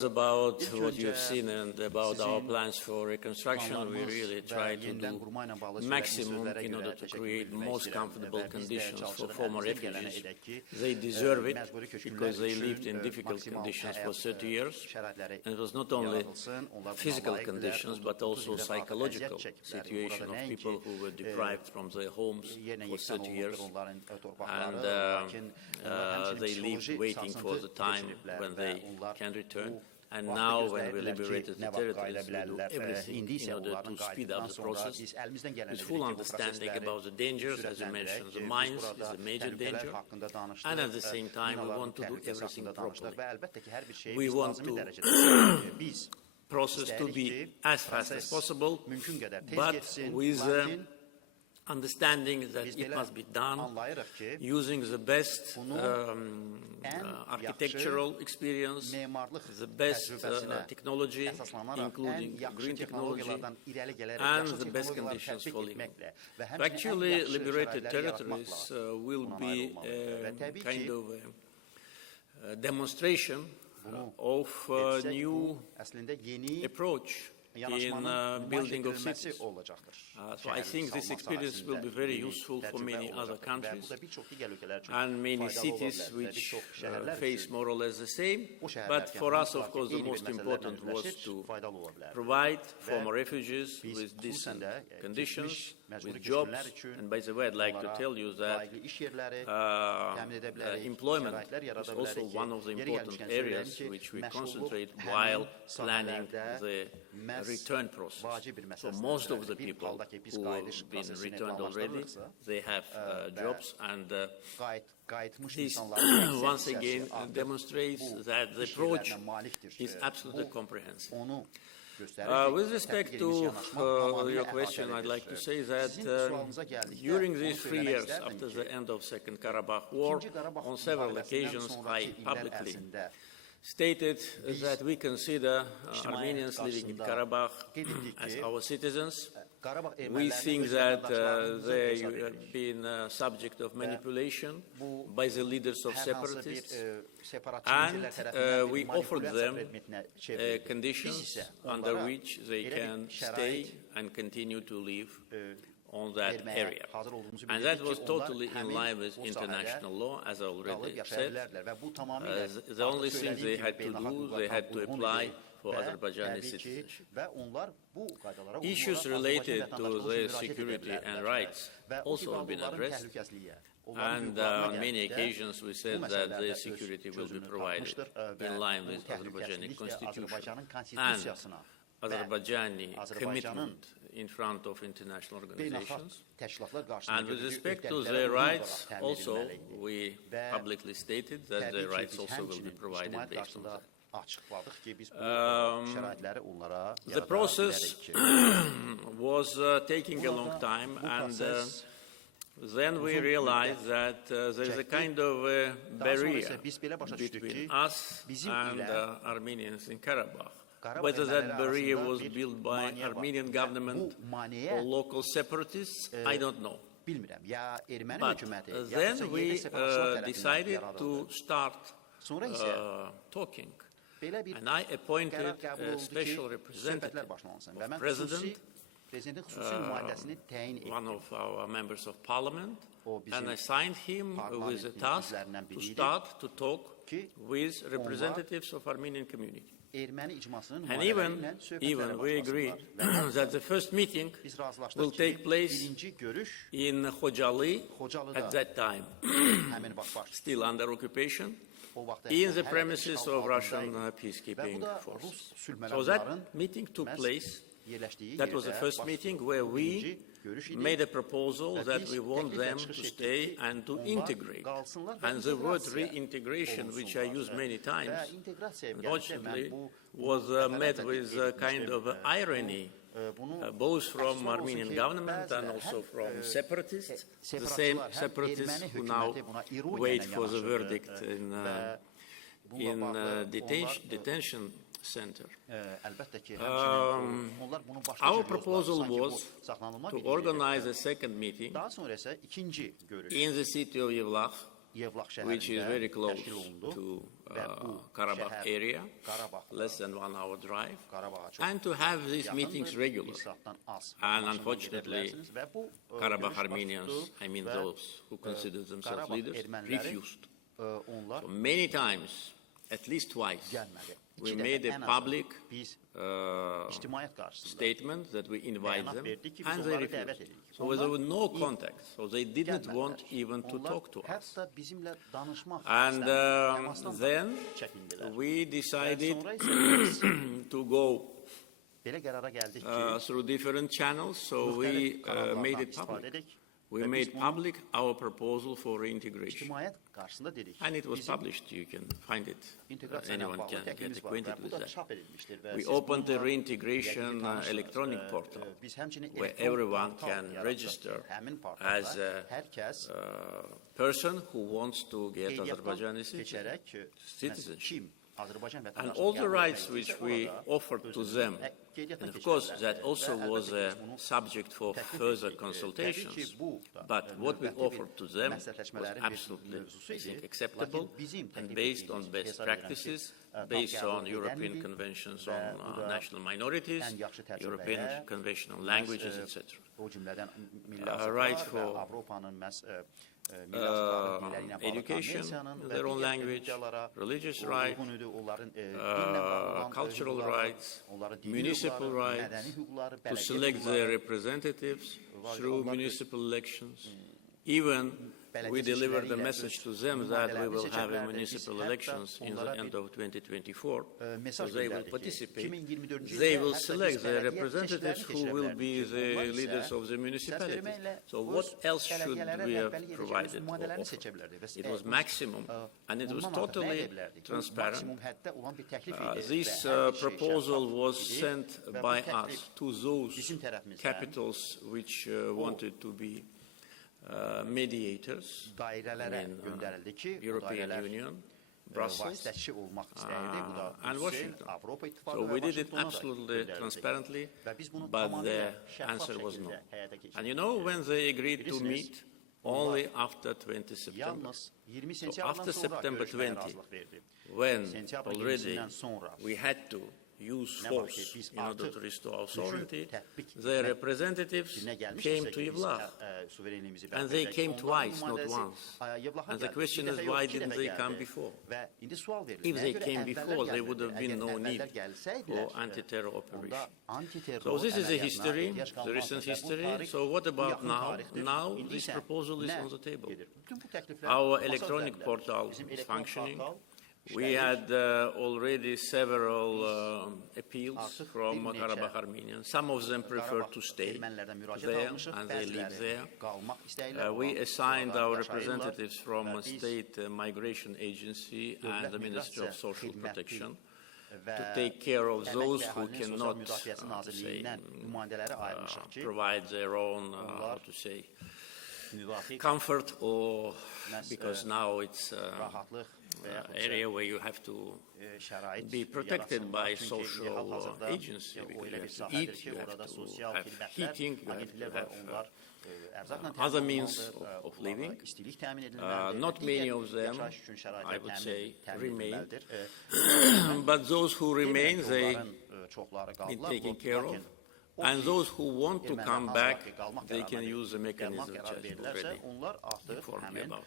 About what you've seen and about our plans for reconstruction, we really try to do maximum in order to create most comfortable conditions for former refugees. They deserve it because they lived in difficult conditions for 30 years. And it was not only physical conditions, but also psychological situation of people who were deprived from their homes for 30 years. And they lived waiting for the time when they can return. And now, when we liberated the territories, we do everything in order to speed up the process with full understanding about the dangers. As you mentioned, the mines is a major danger, and at the same time, we want to do everything properly. We want to process to be as fast as possible, but with understanding that it must be done using the best architectural experience, the best technology, including green technology, and the best conditions for living. Actually, liberated territories will be a kind of a demonstration of a new approach in building of cities. So I think this experience will be very useful for many other countries and many cities which face more or less the same. But for us, of course, the most important was to provide former refugees with decent conditions, with jobs. And by the way, I'd like to tell you that employment is also one of the important areas which we concentrate while planning the return process. So most of the people who have been returned already, they have jobs, and this once again demonstrates that the approach is absolutely comprehensive. With respect to your question, I'd like to say that during these 3 years after the end of Second Karabakh War, on several occasions I publicly stated that we consider Armenians living in Karabakh as our citizens. We think that they have been subject of manipulation by the leaders of separatists, and we offered them conditions under which they can stay and continue to live on that area. And that was totally in line with international law, as I already said. The only thing they had to do, they had to apply for Azerbaijani citizenship. Issues related to their security and rights also have been addressed, and on many occasions we said that their security will be provided in line with Azerbaijani constitution and Azerbaijani commitment in front of international organizations. And with respect to their rights, also we publicly stated that their rights also will be provided based on that. The process was taking a long time, and then we realized that there is a kind of a barrier between us and Armenians in Karabakh. Whether that barrier was built by Armenian government or local separatists, I don't know. But then we decided to start talking. And I appointed a special representative of President, one of our members of parliament, and assigned him with a task to start to talk with representatives of Armenian community. And even we agreed that the first meeting will take place in Khojaly at that time, still under occupation, in the premises of Russian peacekeeping forces. So that meeting took place. That was the first meeting where we made a proposal that we want them to stay and to integrate. And the word reintegration, which I use many times, unfortunately, was met with a kind of irony, both from Armenian government and also from separatists, the same separatists who now wait for the verdict in detention center. Our proposal was to organize a second meeting in the city of Yevlakh, which is very close to Karabakh area, less than 1 hour drive, and to have these meetings regular. And unfortunately, Karabakh Armenians, I mean those who consider themselves leaders, refused. So many times, at least twice, we made a public statement that we invite them, and they refused. So there was no contact, so they didn't want even to talk to us. And then we decided to go through different channels, so we made it public. We made public our proposal for reintegration. And it was published. You can find it. Anyone can get acquainted with that. We opened the reintegration electronic portal where everyone can register as a person who wants to get Azerbaijani citizenship. And all the rights which we offered to them, and of course that also was a subject for further consultations, but what we offered to them was absolutely, I think, acceptable and based on best practices, based on European conventions on national minorities, European Convention on languages, etc. Right for education in their own language, religious rights, cultural rights, municipal rights, to select their representatives through municipal elections. Even we delivered the message to them that we will have municipal elections in the end of 2024, so they will participate. They will select the representatives who will be the leaders of the municipalities. So what else should we have provided or offered? It was maximum, and it was totally transparent. This proposal was sent by us to those capitals which wanted to be mediators, European Union, Brussels, and Washington. So we did it absolutely transparently, but the answer was no. And you know when they agreed to meet? Only after 20 September. So after September 20, when already we had to use force in order to restore our sovereignty, the representatives came to Yevlax. And they came twice, not once. And the question is, why didn't they come before? If they came before, there would have been no need for anti-terror operation. So this is the history, the recent history. So what about now? Now this proposal is on the table. Our electronic portal is functioning. We had already several appeals from Karabakh Armenians. Some of them prefer to stay there, and they live there. We assigned our representatives from State Migration Agency and the Ministry of Social Protection to take care of those who cannot provide their own, comfort, or because now it's area where you have to be protected by social agency, because you have to eat, you have to have heating, you have to have other means of living. Not many of them, I would say, remain, but those who remain, they been taken care of. And those who want to come back, they can use the mechanism which I already informed you about.